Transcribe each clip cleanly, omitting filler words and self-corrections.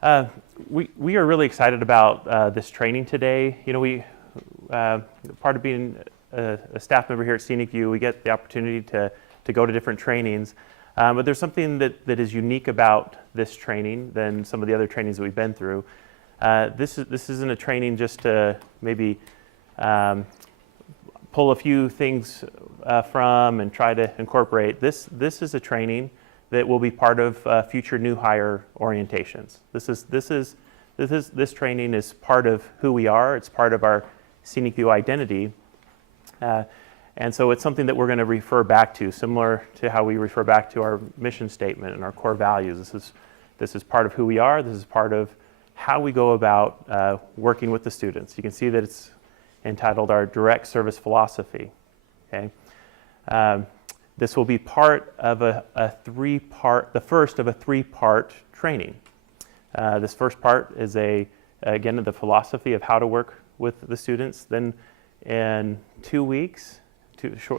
We are really excited about this training today. You know, part of being a staff member here at Scenic View, we get the opportunity to go to different trainings. But there's something that is unique about this training than some of the other trainings that we've been through. This isn't a training just to maybe pull a few things from and try to incorporate. This is a training that will be part of future new hire orientations. This training is part of who we are. It's part of our Scenic View identity. And so it's something that we're going to refer back to, similar to how we refer back to our mission statement and our core values. This is part of who we are. This is part of how we go about working with the students. You can see that it's entitled our direct service philosophy. Okay, this will be part of the first of a three-part training. This first part is again the philosophy of how to work with the students. Then in 2 weeks,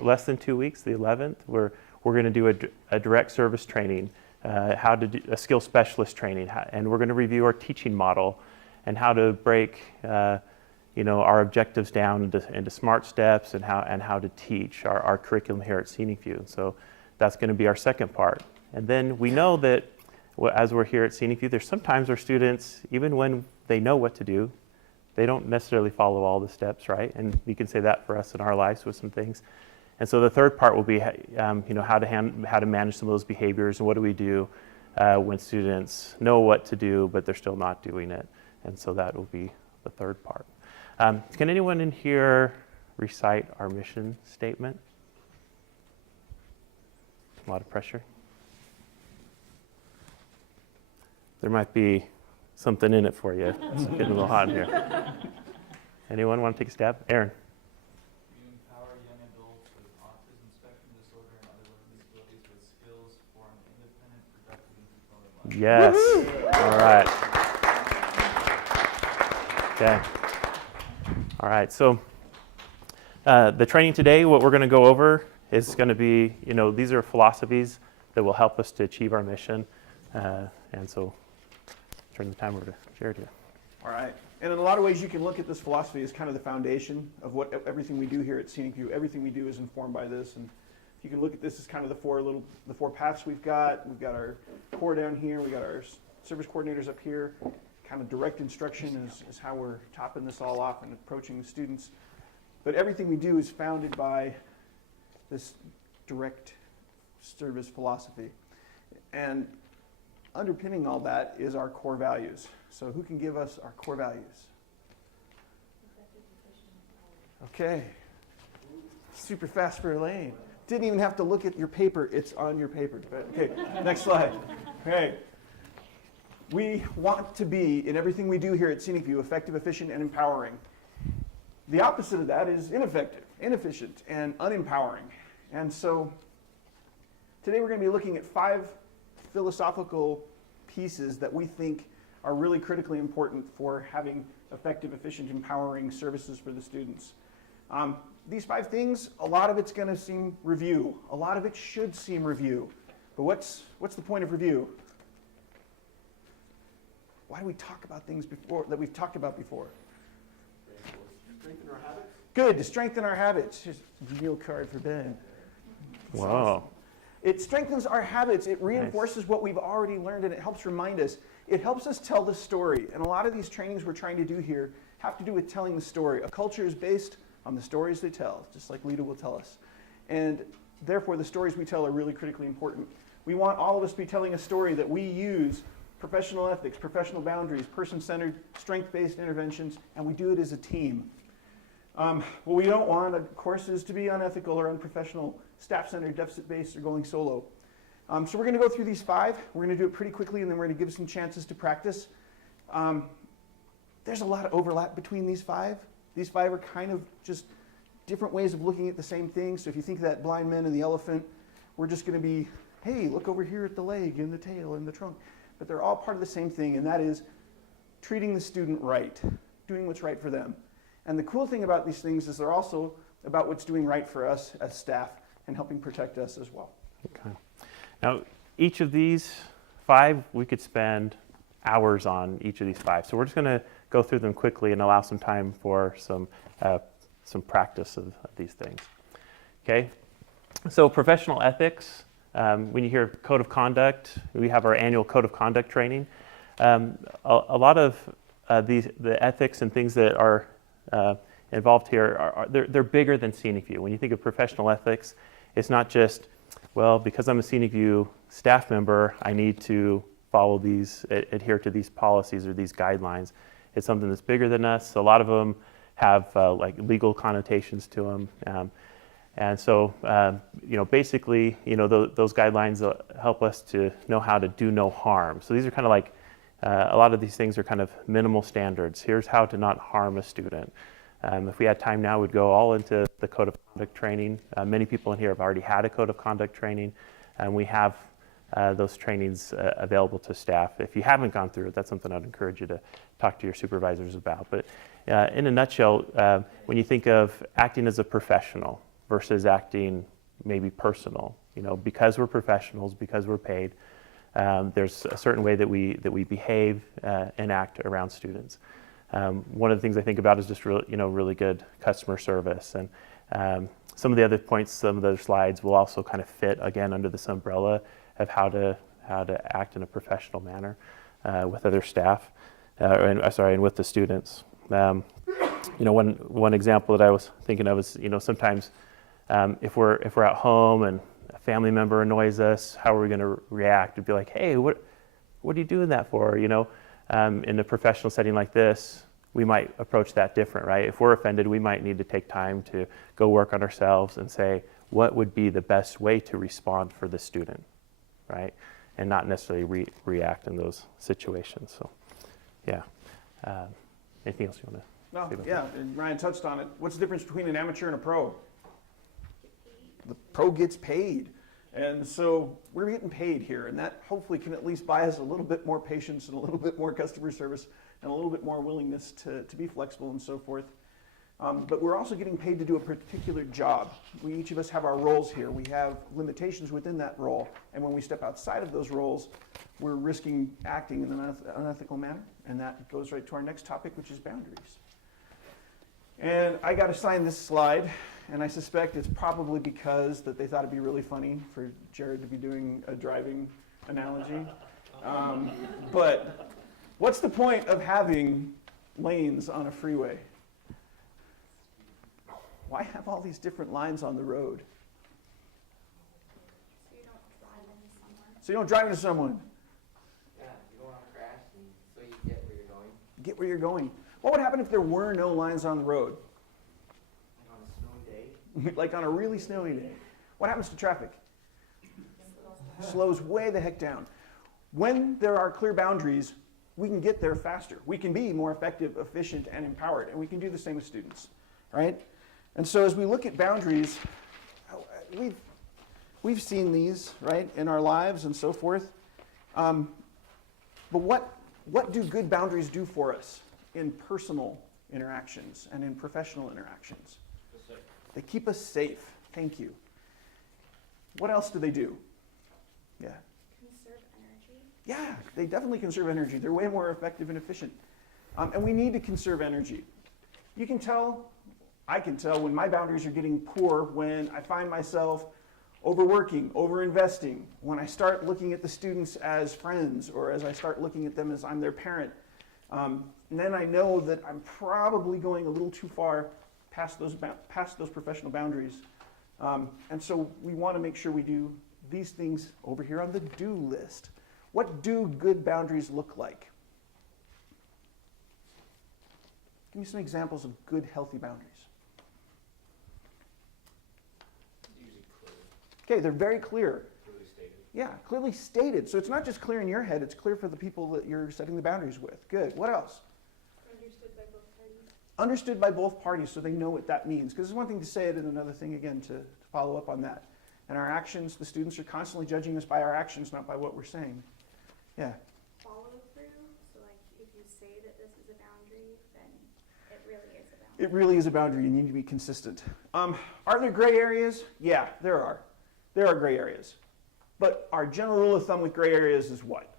less than 2 weeks, the 11th, we're going to do a direct service training, how to do a skill specialist training, and we're going to review our teaching model and how to break our objectives down into SMART steps and how to teach our curriculum here at Scenic View. So that's going to be our second part. And then we know that as we're here at Scenic View, there's sometimes our students, even when they know what to do, they don't necessarily follow all the steps, right? And you can say that for us in our lives with some things. And so the third part will be, how to manage some of those behaviors and what do we do when students know what to do, but they're still not doing it. And so that will be the third part. Can anyone in here recite our mission statement? A lot of pressure. There might be something in it for you. It's getting a little hot in here. Anyone want to take a stab? Aaron. We empower young adults with autism spectrum disorder and other learning disabilities with skills for an independent, productive, and fulfilling life. Yes. All right. Okay. All right. So the training today, what we're going to go over is going to be, these are philosophies that will help us to achieve our mission. And so turn the time over to Jared here. All right. And in a lot of ways, you can look at this philosophy as kind of the foundation of what everything we do here at Scenic View. Everything we do is informed by this. And you can look at this as kind of the four paths we've got. We've got our core down here. We got our service coordinators up here. Kind of direct instruction is how we're topping this all off and approaching the students. But everything we do is founded by this direct service philosophy. And underpinning all that is our core values. So who can give us our core values? Okay. Super fast for Elaine. Didn't even have to look at your paper. It's on your paper. Okay, next slide. Okay. We want to be, in everything we do here at Scenic View, effective, efficient, and empowering. The opposite of that is ineffective, inefficient, and unempowering. And so today we're going to be looking at 5 philosophical pieces that we think are really critically important for having effective, efficient, empowering services for the students. These 5 things, a lot of it's going to seem review. A lot of it should seem review. But what's the point of review? Why do we talk about things that we've talked about before? Strengthen our habits. Good, to strengthen our habits. Just a meal card for Ben. Wow. Awesome. It strengthens our habits. It reinforces what we've already learned, and it helps remind us. It helps us tell the story. And a lot of these trainings we're trying to do here have to do with telling the story. A culture is based on the stories they tell, just like Lita will tell us. And therefore, the stories we tell are really critically important. We want all of us to be telling a story that we use professional ethics, professional boundaries, person-centered, strength-based interventions, and we do it as a team. What we don't want, of course, is to be unethical or unprofessional, staff-centered, deficit-based, or going solo. So we're going to go through these 5. We're going to do it pretty quickly, and then we're going to give some chances to practice. There's a lot of overlap between these 5. These 5 are kind of just different ways of looking at the same thing. So if you think of that blind man and the elephant, we're just going to be, hey, look over here at the leg and the tail and the trunk. But they're all part of the same thing, and that is treating the student right, doing what's right for them. And the cool thing about these things is they're also about what's doing right for us as staff and helping protect us as well. Okay. Now, each of these 5, we could spend hours on each of these 5. So we're just going to go through them quickly and allow some time for some practice of these things. Okay, so professional ethics. When you hear code of conduct, we have our annual code of conduct training. A lot of the ethics and things that are involved here they're bigger than Scenic View. When you think of professional ethics, it's not just, well, because I'm a Scenic View staff member, I need to follow these, adhere to these policies or these guidelines. It's something that's bigger than us. A lot of them have like legal connotations to them. And so, basically, those guidelines help us to know how to do no harm. So these are kind of like, a lot of these things are kind of minimal standards. Here's how to not harm a student. If we had time now, we'd go all into the code of conduct training. Many people in here have already had a code of conduct training, and we have those trainings available to staff. If you haven't gone through it, that's something I'd encourage you to talk to your supervisors about. But in a nutshell, when you think of acting as a professional versus acting maybe personal, because we're professionals, because we're paid, there's a certain way that we behave and act around students. One of the things I think about is just really good customer service, and some of the other points, some of those slides will also kind of fit again under this umbrella of how to act in a professional manner with other staff, and with the students. One example that I was thinking of is in if we're at home and a family member annoys us, how are we going to react? It'd be like, hey, what are you doing that for? In a professional setting like this, we might approach that different, right? If we're offended, we might need to take time to go work on ourselves and say, what would be the best way to respond for the student, right? And not necessarily react in those situations. So, yeah. Anything else you want to say about that? And Ryan touched on it. What's the difference between an amateur and a pro? The pro gets paid. And so we're getting paid here, and that hopefully can at least buy us a little bit more patience and a little bit more customer service and a little bit more willingness to be flexible and so forth. But we're also getting paid to do a particular job. Each of us have our roles here. We have limitations within that role, and when we step outside of those roles, we're risking acting in an unethical manner, and that goes right to our next topic, which is boundaries. And I got assigned this slide, and I suspect it's probably because that they thought it'd be really funny for Jared to be doing a driving analogy. But what's the point of having lanes on a freeway? Why have all these different lines on the road? So you don't drive into someone. So you don't drive into someone. Yeah, you don't want to crash, and so you get where you're going. Get where you're going. What would happen if there were no lines on the road? Like on a snowy day. Like on a really snowy day. What happens to traffic? Slows way the heck down. When there are clear boundaries, we can get there faster. We can be more effective, efficient, and empowered, and we can do the same with students, right? And so as we look at boundaries, we've seen these, right, in our lives and so forth. But what do good boundaries do for us in personal interactions and in professional interactions? They keep us safe. Thank you. What else do they do? Yeah. Conserve energy. Yeah, they definitely conserve energy. They're way more effective and efficient. And we need to conserve energy. You can tell, I can tell when my boundaries are getting poor when I find myself overworking, overinvesting, when I start looking at the students as friends or as I start looking at them as I'm their parent. And then I know that I'm probably going a little too far past those professional boundaries. And so we want to make sure we do these things over here on the do list. What do good boundaries look like? Give me some examples of good, healthy boundaries. Usually clear, Okay, they're very clear. clearly stated. Yeah, clearly stated. So it's not just clear in your head, it's clear for the people that you're setting the boundaries with. Good. What else? Understood by both parties. Understood by both parties so they know what that means. Because it's one thing to say it and another thing, again, to follow up on that. And our actions, the students are constantly judging us by our actions, not by what we're saying. Yeah. Follow through. So like if you say that this is a boundary, then it really is a boundary. It really is a boundary. You need to be consistent. Are there gray areas? Yeah, there are. There are gray areas. But our general rule of thumb with gray areas is what?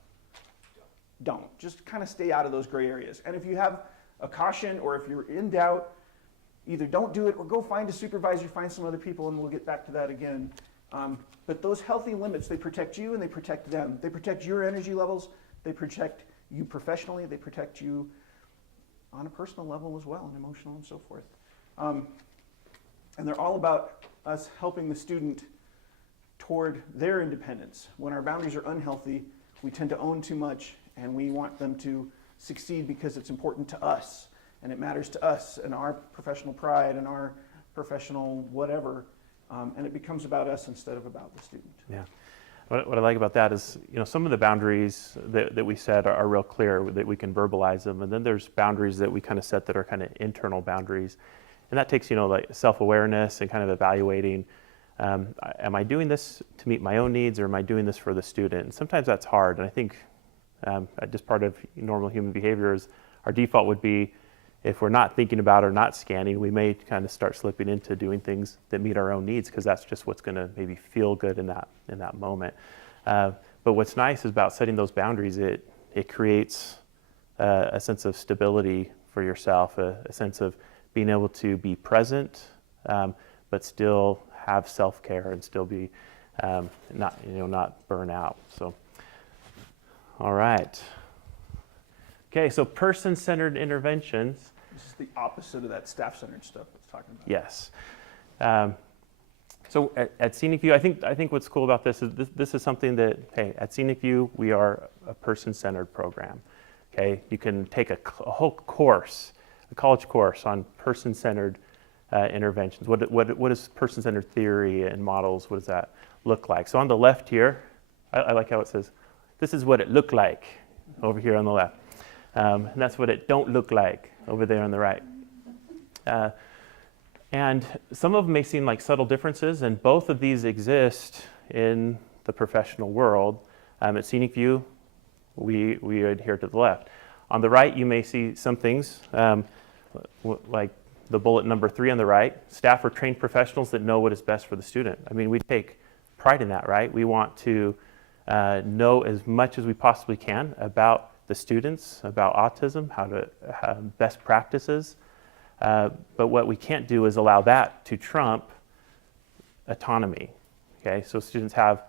don't. Just kind of stay out of those gray areas. And if you have a caution or if you're in doubt, either don't do it or go find a supervisor, find some other people, and we'll get back to that again. But those healthy limits, they protect you and they protect them. They protect your energy levels, they protect you professionally, they protect you on a personal level as well, and emotional and so forth. And they're all about us helping the student toward their independence. When our boundaries are unhealthy, we tend to own too much, and we want them to succeed because it's important to us, and it matters to us and our professional pride and our professional whatever, and it becomes about us instead of about the student. Yeah. What I like about that is, some of the boundaries that we set are real clear, that we can verbalize them, and then there's boundaries that we kind of set that are kind of internal boundaries, and that takes, like self-awareness and kind of evaluating, am I doing this to meet my own needs, or am I doing this for the student? And sometimes that's hard, and I think just part of normal human behavior is our default would be, if we're not thinking about or not scanning, we may kind of start slipping into doing things that meet our own needs, because that's just what's going to maybe feel good in that moment. But what's nice is about setting those boundaries, it creates a sense of stability for yourself, a sense of being able to be present, but still have self-care and still be not burn out. So, all right. Okay, so person-centered interventions. This is the opposite of that staff-centered stuff that's talking about. Yes. So at Scenic View, I think what's cool about this is this is something that, hey, at Scenic View, we are a person-centered program. Okay, you can take a whole course, a college course on person-centered interventions. What is person-centered theory and models? What does that look like? So on the left here, I like how it says, this is what it looked like over here on the left. And that's what it don't look like over there on the right. And some of them may seem like subtle differences, and both of these exist in the professional world. At Scenic View, we adhere to the left. On the right, you may see some things, like the bullet number 3 on the right. Staff are trained professionals that know what is best for the student. I mean, we take pride in that, right? We want to know as much as we possibly can about the students, about autism, how to have best practices. But what we can't do is allow that to trump autonomy. Okay, so students have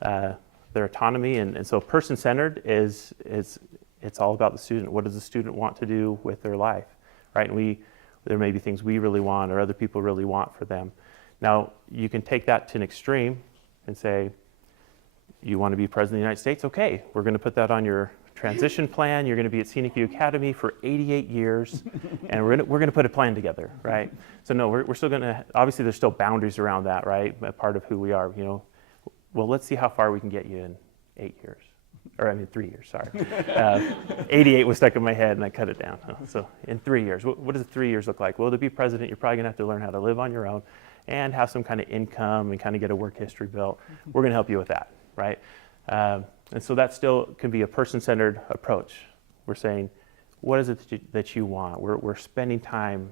their autonomy, and so person-centered is it's all about the student. What does the student want to do with their life, right? And there may be things we really want or other people really want for them. Now, you can take that to an extreme and say, you want to be president of the United States? Okay, we're going to put that on your transition plan. You're going to be at Scenic View Academy for 88 years, and we're going to put a plan together, right? So no, we're still going to, obviously there's still boundaries around that, right? A part of who we are, well, let's see how far we can get you in 8 years. Or 3 years, sorry. 88 was stuck in my head and I cut it down. So in 3 years, what does 3 years look like? Well, to be president, you're probably gonna have to learn how to live on your own and have some kind of income and kind of get a work history built. We're gonna help you with that, right? And so that still can be a person-centered approach. We're saying, what is it that you want? We're spending time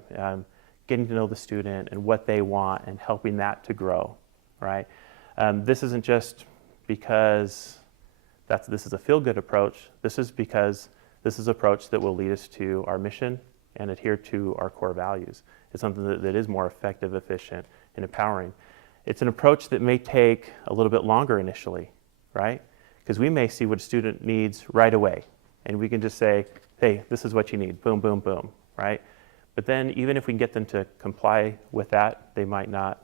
getting to know the student and what they want and helping that to grow, right? This isn't just because this is a feel-good approach. This is because this is an approach that will lead us to our mission and adhere to our core values. It's something that is more effective, efficient, and empowering. It's an approach that may take a little bit longer initially, right? Because we may see what a student needs right away, and we can just say, hey, this is what you need, boom, boom, boom, right? But then even if we can get them to comply with that, they might not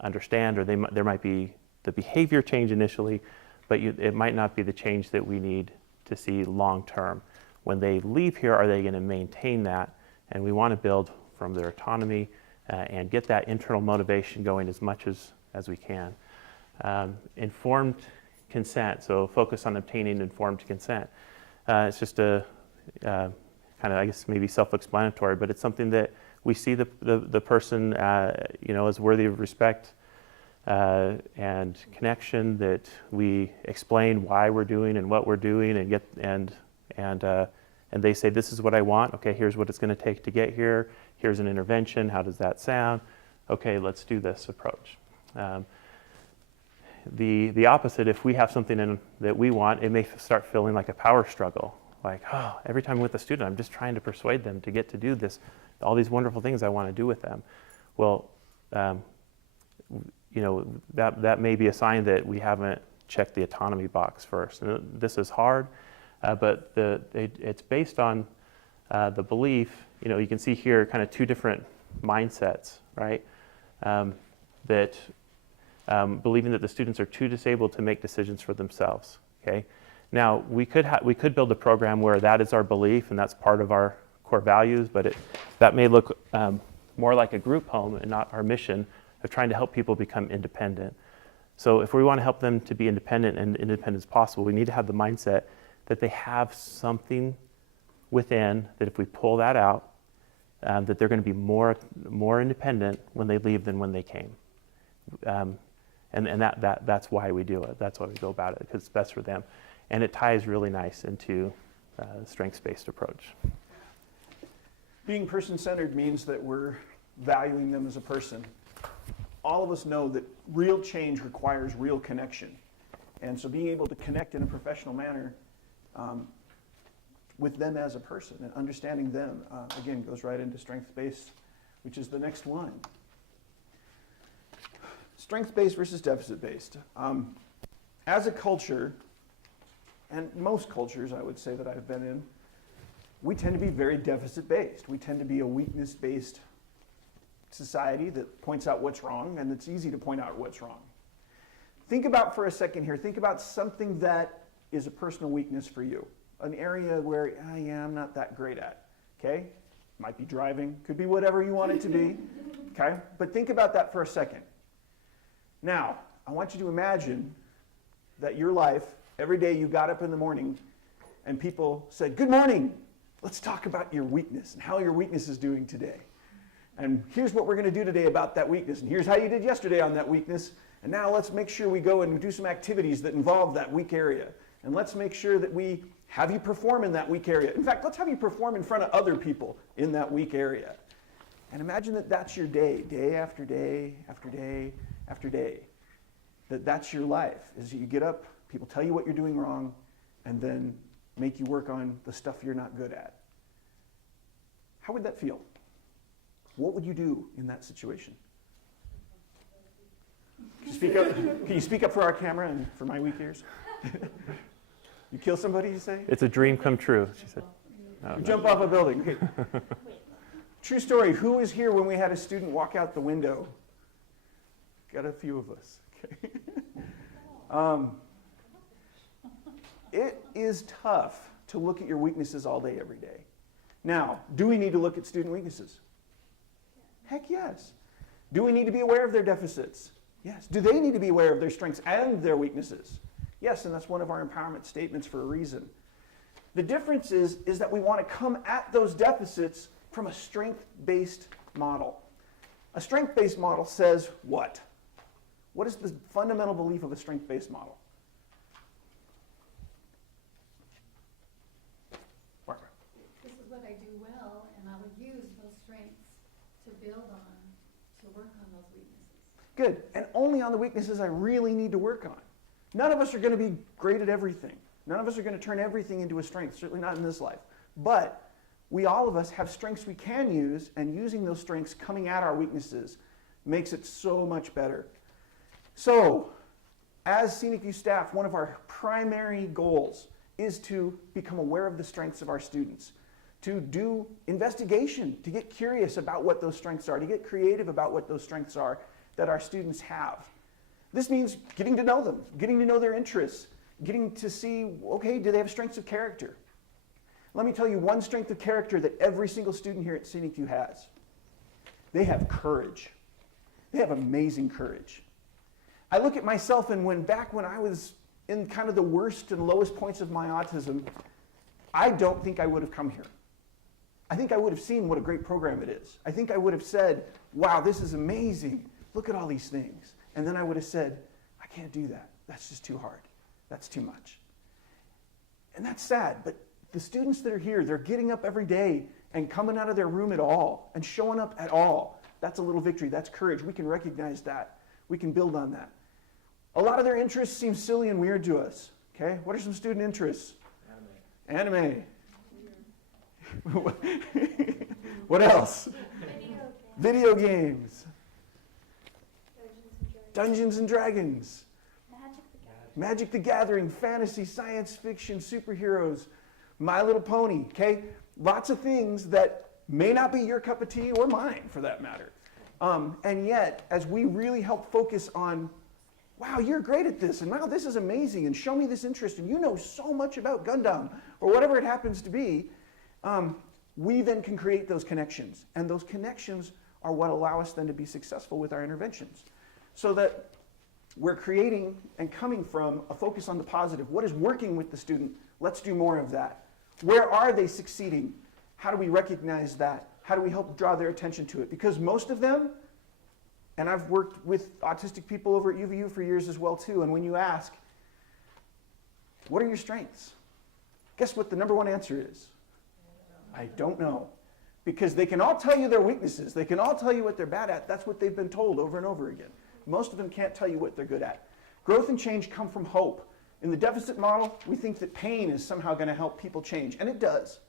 understand, or there might be the behavior change initially, but it might not be the change that we need to see long-term. When they leave here, are they going to maintain that? And we want to build from their autonomy and get that internal motivation going as much as we can. Informed consent, so focus on obtaining informed consent. It's just a kind of, I guess, maybe self-explanatory, but it's something that we see the person as worthy of respect and connection, that we explain why we're doing and what we're doing, and they say, this is what I want. Okay, here's what it's going to take to get here. Here's an intervention. How does that sound? Okay, let's do this approach. The opposite, if we have something that we want, it may start feeling like a power struggle. Like, oh, every time I'm with a student, I'm just trying to persuade them to get to do this, all these wonderful things I want to do with them. Well, that may be a sign that we haven't checked the autonomy box first. And this is hard, but it's based on the belief, you can see here kind of two different mindsets, right? That believing that the students are too disabled to make decisions for themselves, okay? Now, we could build a program where that is our belief and that's part of our core values, but that may look more like a group home and not our mission of trying to help people become independent. So if we want to help them to be independent and independent as possible, we need to have the mindset that they have something within that if we pull that out, that they're going to be more independent when they leave than when they came. And that's why we do it. That's why we go about it, because it's best for them. And it ties really nice into the strengths-based approach. Being person-centered means that we're valuing them as a person. All of us know that real change requires real connection. And so being able to connect in a professional manner with them as a person and understanding them, again, goes right into strengths-based, which is the next one. Strengths-based versus deficit-based. As a culture, and most cultures I would say that I've been in, we tend to be very deficit-based. We tend to be a weakness-based society that points out what's wrong, and it's easy to point out what's wrong. Think about for a second here, think about something that is a personal weakness for you, an area where, I'm not that great at, okay? Might be driving, could be whatever you want it to be, okay? But think about that for a second. Now, I want you to imagine that your life, every day you got up in the morning and people said, "Good morning, let's talk about your weakness and how your weakness is doing today. And here's what we're going to do today about that weakness. And here's how you did yesterday on that weakness. And now let's make sure we go and do some activities that involve that weak area. And let's make sure that we have you perform in that weak area. In fact, let's have you perform in front of other people in that weak area." And imagine that that's your day, day after day after day after day. That's your life, is you get up, people tell you what you're doing wrong, and then make you work on the stuff you're not good at. How would that feel? What would you do in that situation? Can you speak up? Can you speak up for our camera and for my weak ears? You kill somebody, you say? It's a dream come true, she said. No, You jump off a building. Okay. True story. Who was here when we had a student walk out the window? Got a few of us. Okay. It is tough to look at your weaknesses all day, every day. Now, do we need to look at student weaknesses? Heck yes. Do we need to be aware of their deficits? Yes. Do they need to be aware of their strengths and their weaknesses? Yes, and that's one of our empowerment statements for a reason. The difference is that we want to come at those deficits from a strength-based model. A strength-based model says what? What is the fundamental belief of a strength-based model? Barbara. This is what I do well, and I would use those strengths to build on, to work on those weaknesses. Good. And only on the weaknesses I really need to work on. None of us are going to be great at everything. None of us are going to turn everything into a strength, certainly not in this life. But all of us have strengths we can use, and using those strengths coming at our weaknesses makes it so much better. So, as Scenic View staff, one of our primary goals is to become aware of the strengths of our students, to do investigation, to get curious about what those strengths are, to get creative about what those strengths are that our students have. This means getting to know them, getting to know their interests, getting to see, okay, do they have strengths of character? Let me tell you one strength of character that every single student here at Scenic View has. They have courage. They have amazing courage. I look at myself, and back when I was in kind of the worst and lowest points of my autism, I don't think I would have come here. I think I would have seen what a great program it is. I think I would have said, wow, this is amazing. Look at all these things. And then I would have said, I can't do that. That's just too hard. That's too much. And that's sad, but the students that are here, they're getting up every day and coming out of their room at all and showing up at all. That's a little victory. That's courage. We can recognize that. We can build on that. A lot of their interests seem silly and weird to us. Okay, what are some student interests? Anime. Anime. What else? Video Video games. games. Dungeons and Dragons. Dungeons and Dragons. Magic Magic the Gathering. the Gathering, fantasy, science fiction, superheroes, My Little Pony, okay? Lots of things that may not be your cup of tea or mine, for that matter. And yet, as we really help focus on, wow, you're great at this, and wow, this is amazing, and show me this interest, and you know so much about Gundam, or whatever it happens to be, we then can create those connections. And those connections are what allow us then to be successful with our interventions. So that we're creating and coming from a focus on the positive. What is working with the student? Let's do more of that. Where are they succeeding? How do we recognize that? How do we help draw their attention to it? Because most of them, and I've worked with autistic people over at UVU for years as well too, and when you ask, what are your strengths? Guess what the number one answer is? I don't know. Because they can all tell you their weaknesses. They can all tell you what they're bad at. That's what they've been told over and over again. Most of them can't tell you what they're good at. Growth and change come from hope. In the deficit model, we think that pain is somehow going to help people change, and it does.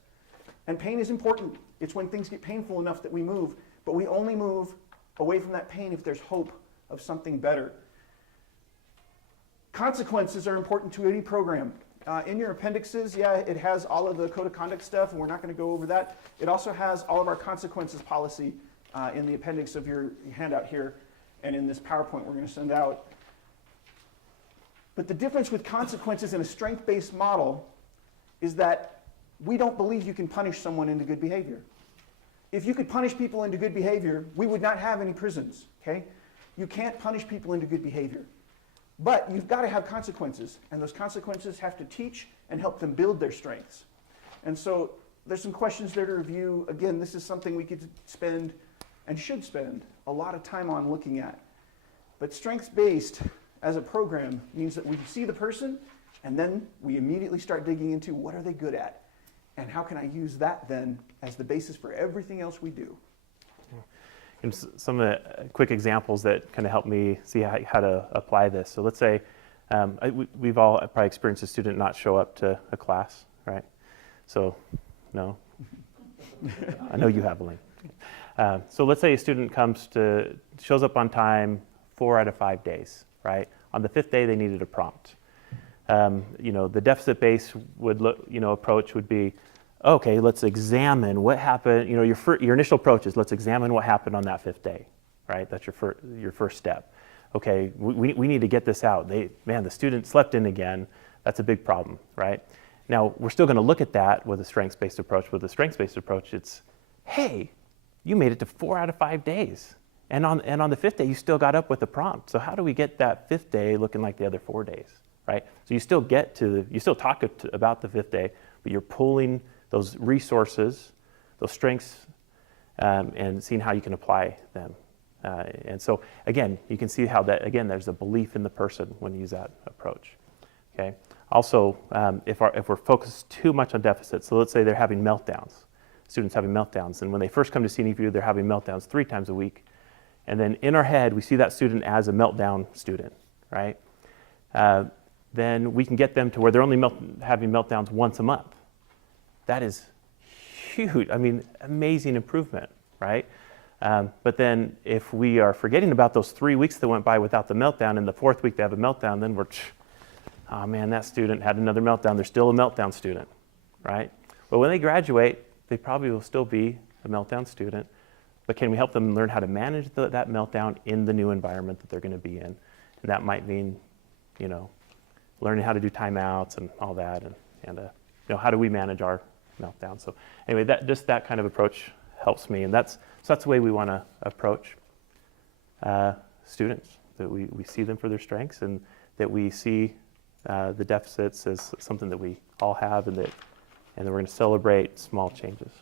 And pain is important. It's when things get painful enough that we move, but we only move away from that pain if there's hope of something better. Consequences are important to any program. In your appendixes, yeah, it has all of the code of conduct stuff, and we're not going to go over that. It also has all of our consequences policy in the appendix of your handout here, and in this PowerPoint we're going to send out. But the difference with consequences in a strength-based model is that we don't believe you can punish someone into good behavior. If you could punish people into good behavior, we would not have any prisons, okay? You can't punish people into good behavior. But you've got to have consequences, and those consequences have to teach and help them build their strengths. And so there's some questions there to review. Again, this is something we could spend and should spend a lot of time on looking at. But strengths-based as a program means that we see the person, and then we immediately start digging into what are they good at, and how can I use that then as the basis for everything else we do. And some of the quick examples that kind of help me see how to apply this. So let's say we've all probably experienced a student not show up to a class, right? So, no. I know you have, Elaine. So let's say a student shows up on time 4 out of 5 days, right? On the 5th day, they needed a prompt. The deficit-based approach would be, okay, let's examine what happened. Your initial approach is let's examine what happened on that 5th day, right? That's your first step. Okay, we need to get this out. The student slept in again. That's a big problem, right? Now, we're still going to look at that with a strengths-based approach. With a strengths-based approach, it's, hey, you made it to 4 out of 5 days. And on the 5th day, you still got up with the prompt. So how do we get that 5th day looking like the other 4 days, right? So you still talk about the 5th day, but you're pulling those resources, those strengths, and seeing how you can apply them. And so, again, you can see how there's a belief in the person when you use that approach. Okay. Also, if we're focused too much on deficits, so let's say they're having meltdowns, students having meltdowns, and when they first come to CNEView, they're having meltdowns 3 times a week. And then in our head, we see that student as a meltdown student, right? Then we can get them to where they're only having meltdowns once a month. That is huge, amazing improvement, right? But then if we are forgetting about those 3 weeks that went by without the meltdown, and the 4th week they have a meltdown, then we're, oh man, that student had another meltdown. They're still a meltdown student, right? But when they graduate, they probably will still be a meltdown student. But can we help them learn how to manage that meltdown in the new environment that they're going to be in? And that might mean, learning how to do timeouts and all that, and how do we manage our meltdown? So anyway, that kind of approach helps me, and that's the way we want to approach students. That we see them for their strengths, and that we see the deficits as something that we all have, and that we're going to celebrate small changes.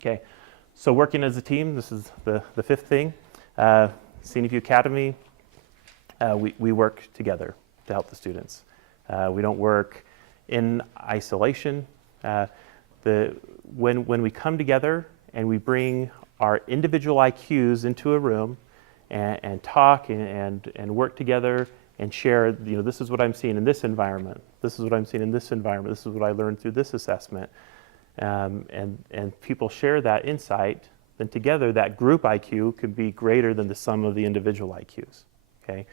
Okay. So working as a team, this is the 5th thing. CNEView Academy, we work together to help the students. We don't work in isolation. When we come together and we bring our individual IQs into a room and talk and work together and share, this is what I'm seeing in this environment. This is what I'm seeing in this environment. This is what I learned through this assessment. and people share that insight, then together that group IQ could be greater than the sum of the individual IQs. Okay,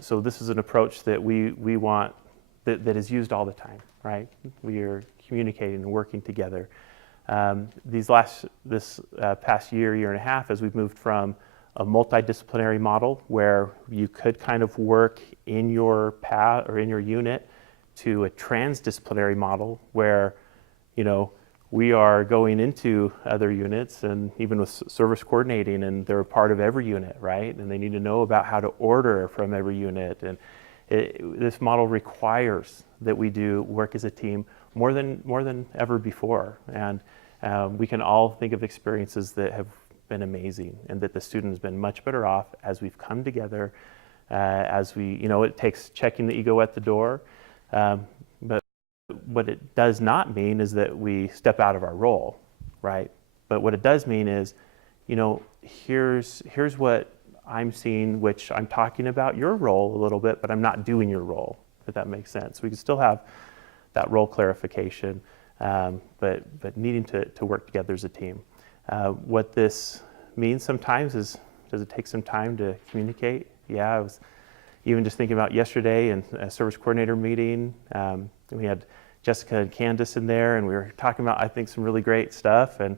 so this is an approach that we want that is used all the time, right? We are communicating and working together. This past year and a half, as we've moved from a multidisciplinary model where you could kind of work in your path or in your unit to a transdisciplinary model where, you know, we are going into other units and even with service coordinating, and they're a part of every unit, right? And they need to know about how to order from every unit. And this model requires that we do work as a team more than ever before. And we can all think of experiences that have been amazing and that the student has been much better off as we've come together, as we, you know, it takes checking the ego at the door. But what it does not mean is that we step out of our role, right? But what it does mean is, you know, here's what I'm seeing, which I'm talking about your role a little bit, but I'm not doing your role, if that makes sense. We can still have that role clarification, but needing to work together as a team. What this means sometimes is, does it take some time to communicate? Yeah, I was even just thinking about yesterday in a service coordinator meeting. We had Jessica and Candace in there, and we were talking about, I think, some really great stuff. And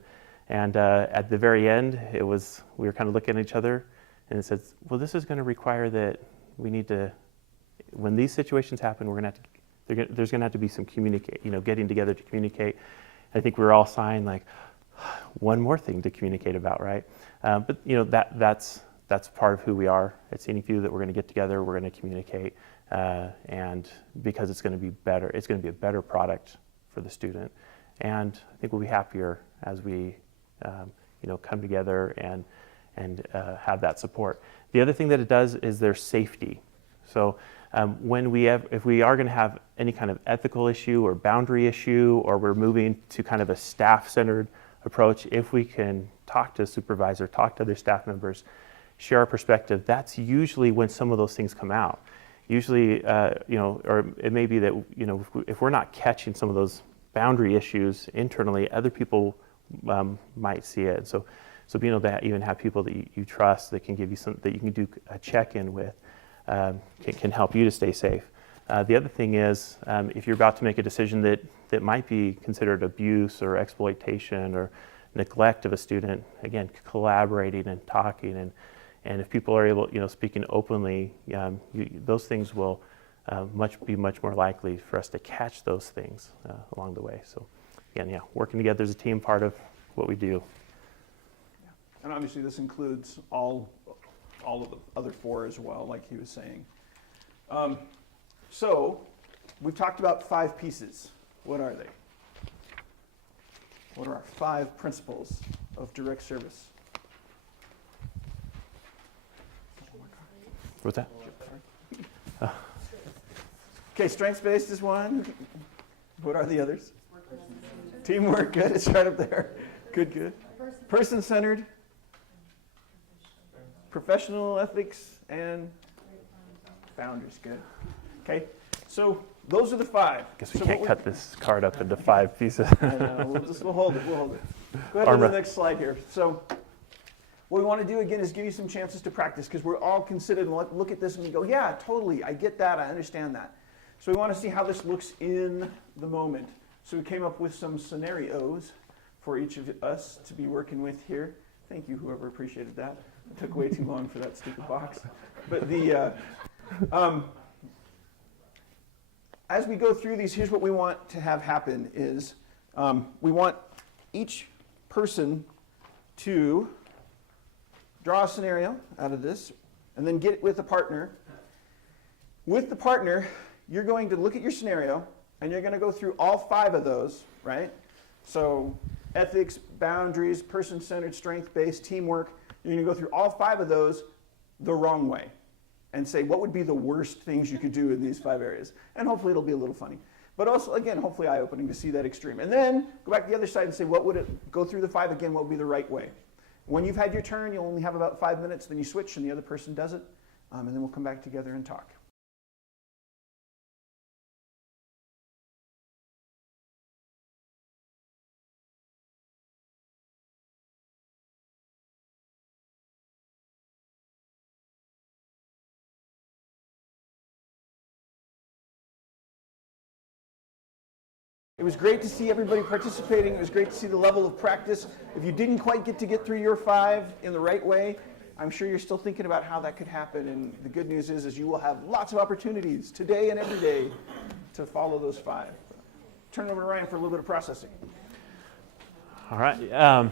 at the very end, we were kind of looking at each other, and it said, well, this is going to require that we need to, when these situations happen, there's going to have to be some getting together to communicate. I think we were all signed like, one more thing to communicate about, right? But you know, that's part of who we are at Scenic View, that we're going to get together, we're going to communicate, and because it's going to be better, it's going to be a better product for the student. And I think we'll be happier as we come together and have that support. The other thing that it does is there's safety. So if we are going to have any kind of ethical issue or boundary issue, or we're moving to kind of a staff-centered approach, if we can talk to a supervisor, talk to other staff members, share our perspective, that's usually when some of those things come out. Usually, or it may be that, if we're not catching some of those boundary issues internally, other people might see it. So being able to even have people that you trust, that can give you that you can do a check-in with, can help you to stay safe. The other thing is, if you're about to make a decision that might be considered abuse or exploitation or neglect of a student, again, collaborating and talking, and if people are able, speaking openly, those things will be much more likely for us to catch those things along the way. So again, working together as a team, part of what we do. And obviously this includes all of the other four as well, like he was saying. So we've talked about 5 pieces. What are they? What are our 5 principles of direct service? What's that? Okay, strengths-based is one. What are the others? Teamwork, good. It's right up there. Good. Person-centered. Professional ethics and boundaries, good. Okay, so those are the 5. Guess we can't cut this card up into 5 pieces. We'll hold it. Go ahead to the next slide here. So what we want to do again is give you some chances to practice, because we're all considered and look at this and we go, yeah, totally, I get that, I understand that. So we want to see how this looks in the moment. So we came up with some scenarios for each of us to be working with here. Thank you, whoever appreciated that. It took way too long for that stupid box. But as we go through these, here's what we want to have happen is we want each person to draw a scenario out of this and then get it with a partner. With the partner, you're going to look at your scenario and you're going to go through all 5 of those, right? So ethics, boundaries, person-centered, strength-based, teamwork. You're going to go through all 5 of those the wrong way and say, what would be the worst things you could do in these 5 areas? And hopefully it'll be a little funny. But also, again, hopefully eye-opening to see that extreme. And then go back to the other side and say, what would it go through the 5 again? What would be the right way? When you've had your turn, you'll only have about 5 minutes. Then you switch and the other person does it. And then we'll come back together and talk. It was great to see everybody participating. It was great to see the level of practice. If you didn't quite get through your 5 in the right way, I'm sure you're still thinking about how that could happen. And the good news is you will have lots of opportunities today and every day to follow those 5. Turn it over to Ryan for a little bit of processing. All right.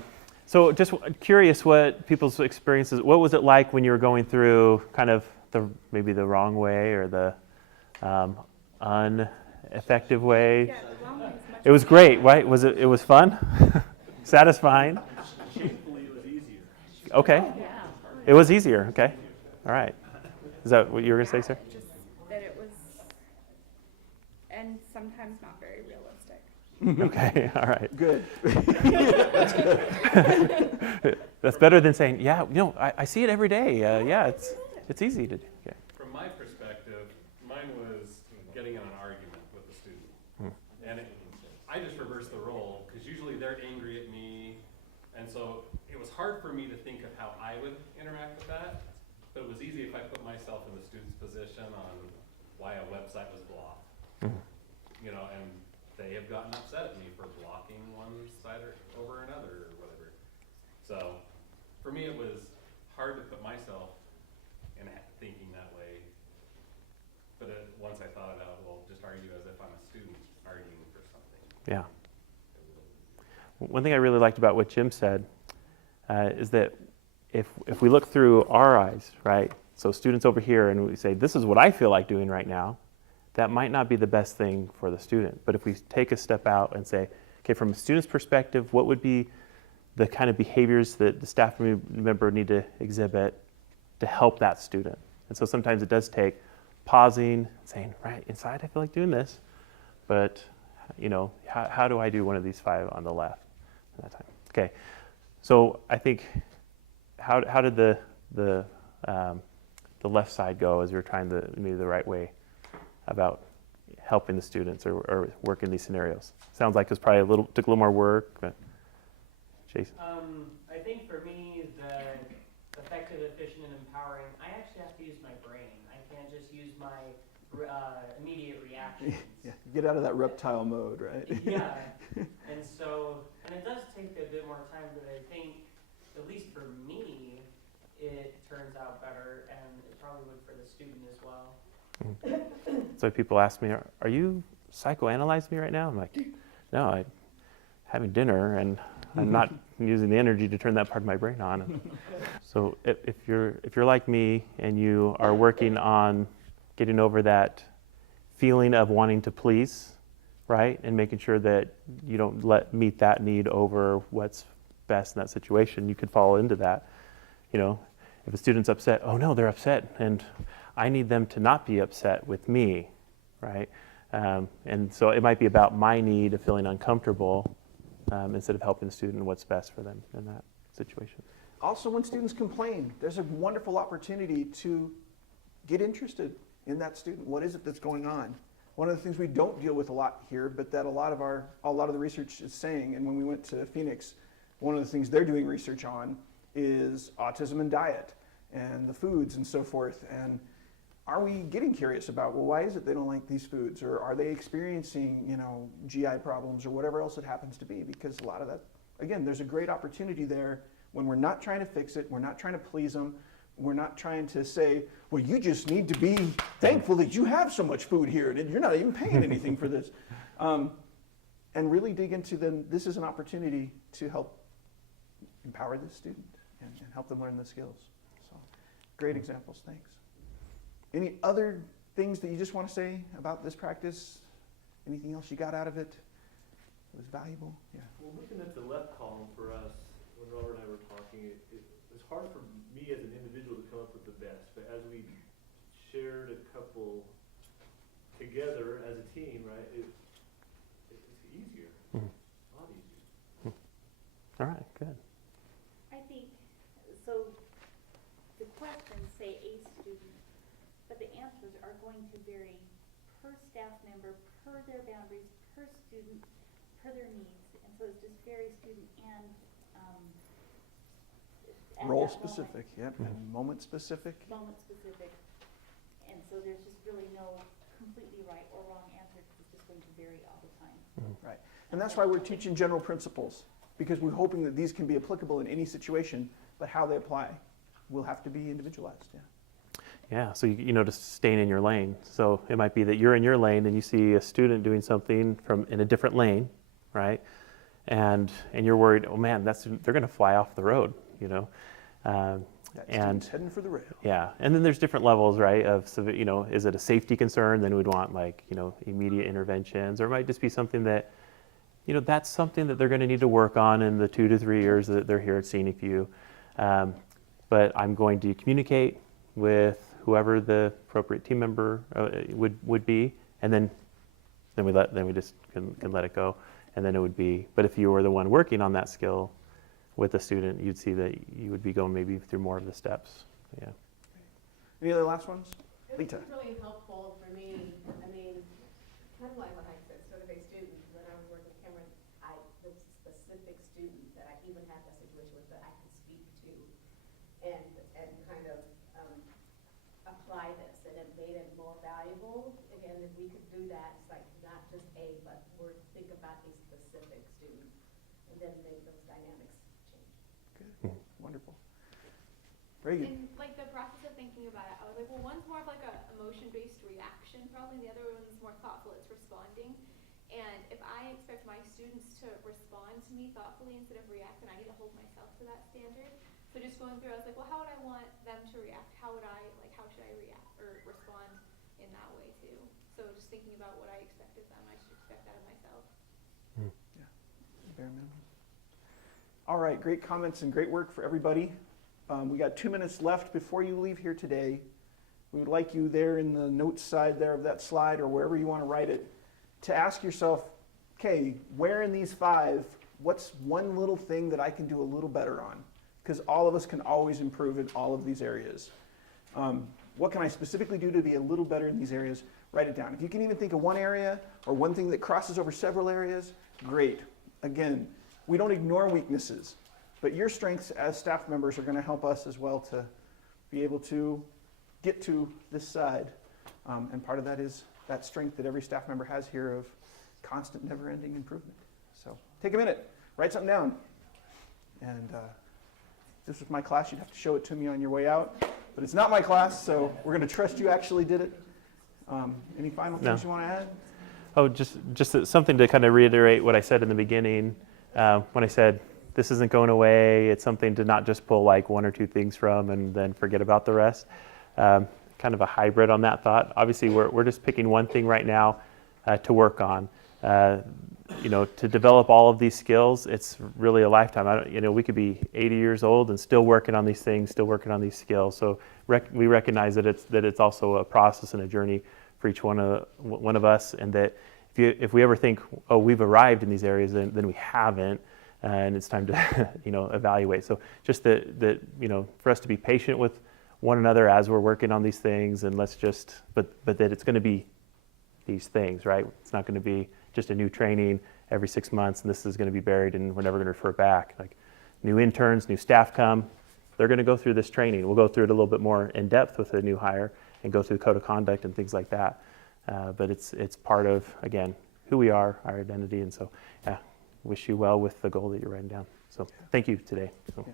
So just curious what people's experiences, what was it like when you were going through kind of maybe the wrong way or the ineffective way? Yeah, the wrong way is much It was more- great, right? It was fun? Satisfying? Shamefully, it was easier. Okay. It was easier, okay. All right. Is that what you were going to say, sir? Just that it was, and sometimes not very realistic. Okay, all right. Good. That's better than saying, yeah, I see it every day. Yeah, it's easy to do. Okay. From my perspective, mine was getting in an argument with a student. And I just reversed the role, because usually they're angry at me. And so it was hard for me to think of how I would interact with that. But it was easy if I put myself in the student's position on why a website was blocked. And they have gotten upset at me for blocking one site over another or whatever. So for me, it was hard to put myself in thinking that way. But once I thought it out, well, just argue as if I'm a student arguing for something. Yeah. One thing I really liked about what Jim said is that if we look through our eyes, right? So students over here, and we say, this is what I feel like doing right now, that might not be the best thing for the student. But if we take a step out and say, okay, from a student's perspective, what would be the kind of behaviors that the staff member need to exhibit to help that student? And so sometimes it does take pausing, saying, right, inside I feel like doing this, but how do I do one of these 5 on the left at that time? Okay, so I think, how did the left side go as you're trying maybe the right way about helping the students or working these scenarios? Sounds like it was probably took a little more work, but Jason? I think for me, the effective, efficient, and empowering, I actually have to use my brain. I can't just use my immediate reactions. Yeah, get out of that reptile mode, right? Yeah. And it does take a bit more time, but I think, at least for me, it turns out better, and it probably would for the student as well. So people ask me, are you psychoanalyzing me right now? I'm like, no, I'm having dinner and I'm not using the energy to turn that part of my brain on. So if you're like me and you are working on getting over that feeling of wanting to please, right, and making sure that you don't meet that need over what's best in that situation, you could fall into that. If a student's upset, oh no, they're upset, and I need them to not be upset with me, right? And so it might be about my need of feeling uncomfortable instead of helping the student what's best for them in that situation. Also, when students complain, there's a wonderful opportunity to get interested in that student. What is it that's going on? One of the things we don't deal with a lot here, but that a lot of the research is saying, and when we went to Phoenix, one of the things they're doing research on is autism and diet and the foods and so forth. And are we getting curious about, well, why is it they don't like these foods? Or are they experiencing, GI problems or whatever else it happens to be? Because a lot of that, again, there's a great opportunity there when we're not trying to fix it, we're not trying to please them, we're not trying to say, well, you just need to be thankful that you have so much food here and you're not even paying anything for this. And really dig into then, this is an opportunity to help empower this student and help them learn the skills. So, great examples, thanks. Any other things that you just want to say about this practice? Anything else you got out of it that was valuable? Yeah. Well, looking at the left column for us, when Robert and I were talking, it's hard for me as an individual to come up with the best, but as we shared a couple together as a team, right, it's easier. Mhm. A lot easier. All right, good. I think, so the questions say a student, but the answers are going to vary per staff member, per their boundaries, per student, per their needs. And so it's just very student and at Role that specific, yep, and moment specific. moment specific. And so there's just really no completely right or wrong answer, 'cause it's just going to vary all the time. Right. And that's why we're teaching general principles, because we're hoping that these can be applicable in any situation, but how they apply will have to be individualized. Yeah. Yeah, so just staying in your lane. So it might be that you're in your lane and you see a student doing something in a different lane, right? And you're worried, oh man, they're going to fly off the road, That student's heading for the rail. Yeah, and then there's different levels, right? Is it a safety concern? Then we'd want immediate interventions, or it might just be something that, that's something that they're going to need to work on in the 2 to 3 years that they're here at Scenic View. But I'm going to communicate with whoever the appropriate team member would be, and then we just can let it go, and then it would be. But if you were the one working on that skill with the student, you'd see that you would be going maybe through more of the steps. Yeah. Any other last ones? It Lita. was really helpful for me. I mean, kind of like when I said survey students, when I was working with Cameron, the specific student that I even had that situation with that I could speak to and kind of apply this, and it made it more valuable. Again, if we could do that, it's like not just but we're think about a specific student, and then make those dynamics change. Good. Wonderful. Very good. In like the process of thinking about it, I was like, well, one's more of like a emotion-based reaction probably, the other one's more thoughtful, it's responding. And if I expect my students to respond to me thoughtfully instead of react, then I need to hold myself to that standard. So just going through, I was like, well, how would I want them to react? How should I react or respond in that way too? So just thinking about what I expect of them, I should expect that of myself. Bare minimum. All right, great comments and great work for everybody. We got 2 minutes left before you leave here today. We would like you there in the notes side there of that slide or wherever you want to write it to ask yourself, okay, where in these 5, what's one little thing that I can do a little better on? Because all of us can always improve in all of these areas. What can I specifically do to be a little better in these areas? Write it down. If you can even think of one area or one thing that crosses over several areas, great. Again, we don't ignore weaknesses, but your strengths as staff members are going to help us as well to be able to get to this side. And part of that is that strength that every staff member has here of constant, never-ending improvement. So take a minute, write something down. And if this was my class, you'd have to show it to me on your way out. But it's not my class, so we're going to trust you actually did it. Any final things you want to add? Oh, just something to kind of reiterate what I said in the beginning. When I said this isn't going away, it's something to not just pull like 1 or 2 things from and then forget about the rest. Kind of a hybrid on that thought. Obviously, we're just picking one thing right now to work on. To develop all of these skills, it's really a lifetime. We could be 80 years old and still working on these things, still working on these skills. So we recognize that it's also a process and a journey for each one of us, and that if we ever think, oh, we've arrived in these areas, then we haven't, and it's time to evaluate. So just that for us to be patient with one another as we're working on these things, and but that it's going to be these things, right? It's not going to be just a new training every 6 months, and this is going to be buried, and we're never going to refer back. Like new interns, new staff come, they're going to go through this training. We'll go through it a little bit more in depth with a new hire and go through the code of conduct and things like that. But it's part of, again, who we are, our identity, and so wish you well with the goal that you're writing down. So thank you today. So. Yeah.